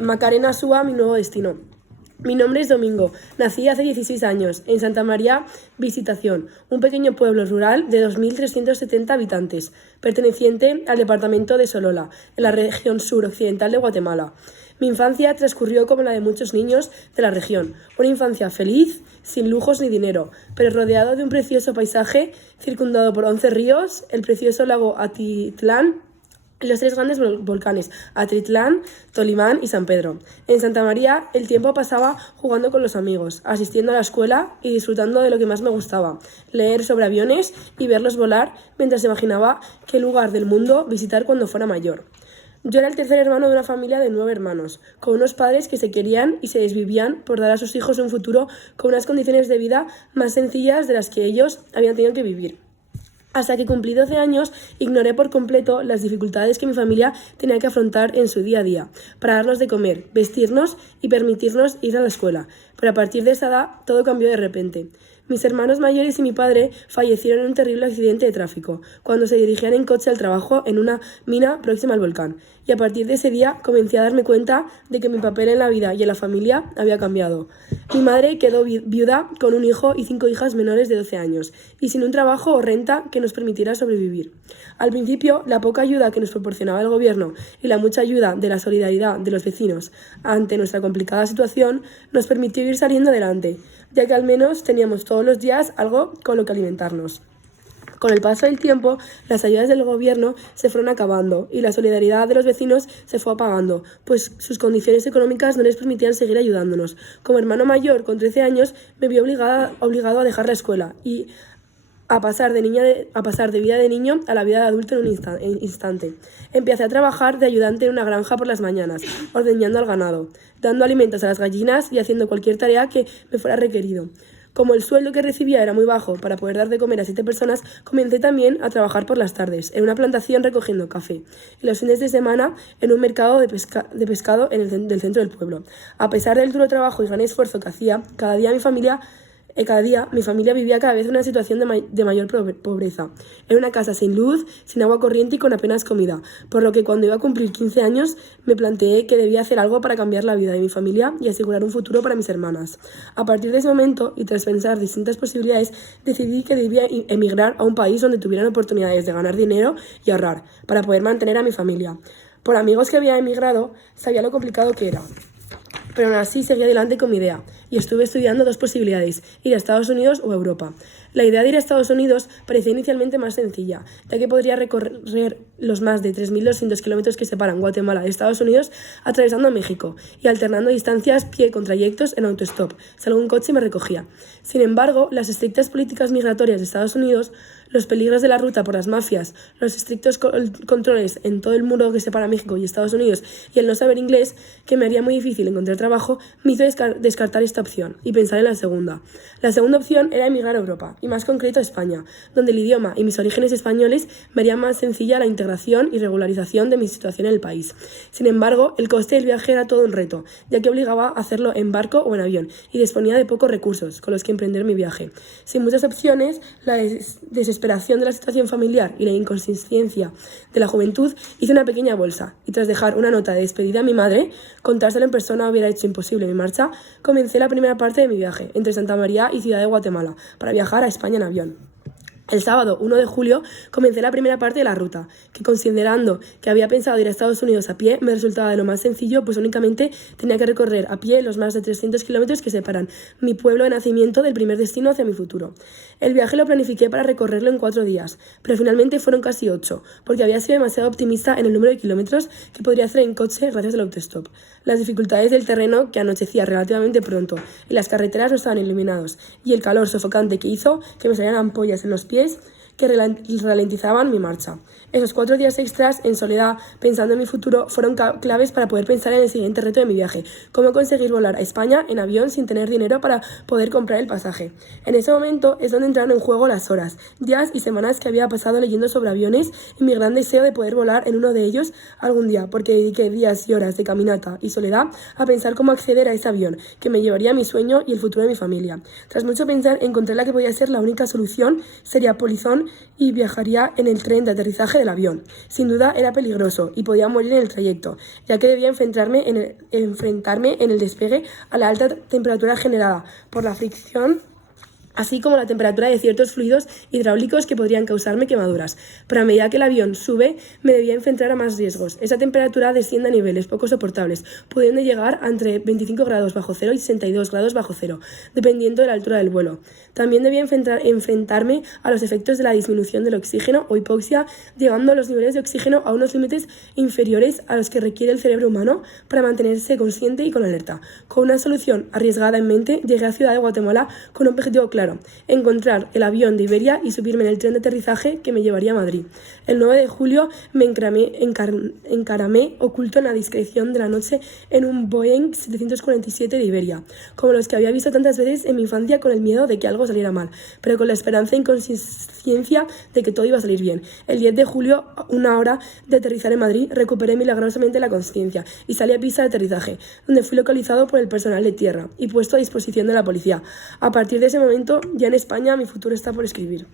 Macarena Súa, mi nuevo destino. Mi nombre es Domingo. Nací hace 16 años en Santa María Visitación, un pequeño pueblo rural de 2.370 habitantes, perteneciente al departamento de Solola, en la región suroccidental de Guatemala. Mi infancia transcurrió como la de muchos niños de la región, una infancia feliz, sin lujos ni dinero, pero rodeado de un precioso paisaje, circundado por 11 ríos, el precioso lago Atitlán, los 3 grandes volcanes, Atitlán, Tolimán y San Pedro. En Santa María el tiempo pasaba jugando con los amigos, asistiendo a la escuela y disfrutando de lo que más me gustaba, leer sobre aviones y verlos volar mientras imaginaba qué lugar del mundo visitar cuando fuera mayor. Yo era el tercer hermano de una familia de 9 hermanos, con unos padres que se querían y se desvivían por dar a sus hijos un futuro con unas condiciones de vida más sencillas de las que ellos habían tenido que vivir. Hasta que cumplí 12 años, ignoré por completo las dificultades que mi familia tenía que afrontar en su día a día, para darnos de comer, vestirnos y permitirnos ir a la escuela. Pero a partir de esa edad, todo cambió de repente. Mis hermanos mayores y mi padre fallecieron en un terrible accidente de tráfico, cuando se dirigían en coche al trabajo en una mina próxima al volcán. Y a partir de ese día comencé a darme cuenta de que mi papel en la vida y en la familia había cambiado. Mi madre quedó viuda con un hijo y 5 hijas menores de 12 años, y sin un trabajo o renta que nos permitiera sobrevivir. Al principio, la poca ayuda que nos proporcionaba el gobierno y la mucha ayuda de la solidaridad de los vecinos ante nuestra complicada situación nos permitió ir saliendo adelante, ya que al menos teníamos todos los días algo con lo que alimentarnos. Con el paso del tiempo, las ayudas del gobierno se fueron acabando y la solidaridad de los vecinos se fue apagando, pues sus condiciones económicas no les permitían seguir ayudándonos. Como hermano mayor, con 13 años, me vi obligado a dejar la escuela y a pasar de vida de niño a la vida de adulto en un instante. Empecé a trabajar de ayudante en una granja por las mañanas, ordeñando al ganado, dando alimentos a las gallinas y haciendo cualquier tarea que me fuera requerido. Como el sueldo que recibía era muy bajo para poder dar de comer a 7 personas, comencé también a trabajar por las tardes, en una plantación recogiendo café, y los fines de semana en un mercado de pescado del centro del pueblo. A pesar del duro trabajo y gran esfuerzo que hacía, cada día mi familia vivía cada vez una situación de mayor pobreza. Era una casa sin luz, sin agua corriente y con apenas comida, por lo que cuando iba a cumplir 15 años me planteé que debía hacer algo para cambiar la vida de mi familia y asegurar un futuro para mis hermanas. A partir de ese momento, y tras pensar distintas posibilidades, decidí que debía emigrar a un país donde tuvieran oportunidades de ganar dinero y ahorrar, para poder mantener a mi familia. Por amigos que había emigrado, sabía lo complicado que era, pero aún así seguí adelante con mi idea y estuve estudiando 2 posibilidades, ir a Estados Unidos o a Europa. La idea de ir a Estados Unidos parecía inicialmente más sencilla, ya que podría recorrer los más de 3.200 kilómetros que separan Guatemala de Estados Unidos atravesando México y alternando distancias pie con trayectos en autostop, si algún coche me recogía. Sin embargo, las estrictas políticas migratorias de Estados Unidos, los peligros de la ruta por las mafias, los estrictos controles en todo el muro que separa México y Estados Unidos y el no saber inglés, que me haría muy difícil encontrar trabajo, me hizo descartar esta opción y pensar en la segunda. La segunda opción era emigrar a Europa, y más concreto a España, donde el idioma y mis orígenes españoles me harían más sencilla la integración y regularización de mi situación en el país. Sin embargo, el coste del viaje era todo un reto, ya que obligaba a hacerlo en barco o en avión, y disponía de pocos recursos con los que emprender mi viaje. Sin muchas opciones, la desesperación de la situación familiar y la inconsistencia de la juventud, hice una pequeña bolsa, y tras dejar una nota de despedida a mi madre, contárselo en persona hubiera hecho imposible mi marcha, comencé la primera parte de mi viaje, entre Santa María y Ciudad de Guatemala, para viajar a España en avión. El sábado 1 de julio comencé la primera parte de la ruta, que considerando que había pensado ir a Estados Unidos a pie, me resultaba de lo más sencillo, pues únicamente tenía que recorrer a pie los más de 300 kilómetros que separan mi pueblo de nacimiento del primer destino hacia mi futuro. El viaje lo planifiqué para recorrerlo en 4 días, pero finalmente fueron casi 8, porque había sido demasiado optimista en el número de kilómetros que podría hacer en coche gracias al autostop. Las dificultades del terreno, que anochecía relativamente pronto, y las carreteras no estaban iluminados, y el calor sofocante que hizo que me salieran ampollas en los pies, que ralentizaban mi marcha. Esos 4 días extras en soledad, pensando en mi futuro, fueron claves para poder pensar en el siguiente reto de mi viaje: cómo conseguir volar a España en avión sin tener dinero para poder comprar el pasaje. En ese momento es donde entraron en juego las horas, días y semanas que había pasado leyendo sobre aviones y mi gran deseo de poder volar en uno de ellos algún día, porque dediqué días y horas de caminata y soledad a pensar cómo acceder a ese avión, que me llevaría a mi sueño y el futuro de mi familia. Tras mucho pensar, encontré la que podía ser la única solución, sería Polizón, avión y viajaría en el tren de aterrizaje del avión. Sin duda era peligroso y podía morir en el trayecto, ya que debía enfrentarme en el despegue a la alta temperatura generada por la fricción, así como la temperatura de ciertos fluidos hidráulicos que podrían causarme quemaduras. Pero a medida que el avión sube, me debía enfrentar a más riesgos. Esa temperatura desciende a niveles poco soportables, pudiendo llegar a entre 25 grados bajo cero y 62 grados bajo cero, dependiendo de la altura del vuelo. También debía enfrentarme a los efectos de la disminución del oxígeno o hipoxia, llegando a los niveles de oxígeno a unos límites inferiores a los que requiere el cerebro humano para mantenerse consciente y con alerta. Con una solución arriesgada en mente, llegué a Ciudad de Guatemala con un objetivo claro: encontrar el avión de Iberia y subirme en el tren de aterrizaje que me llevaría a Madrid. El 9 de julio me encaramé oculto en la discreción de la noche en un Boeing 747 de Iberia, como los que había visto tantas veces en mi infancia, con el miedo de que algo saliera mal, pero con la esperanza e inconsciencia de que todo iba a salir bien. El 10 de julio, una hora de aterrizar en Madrid, recuperé milagrosamente la conciencia y salí a pista de aterrizaje, donde fui localizado por el personal de tierra y puesto a disposición de la policía. A partir de ese momento, ya en España, mi futuro está por escribir.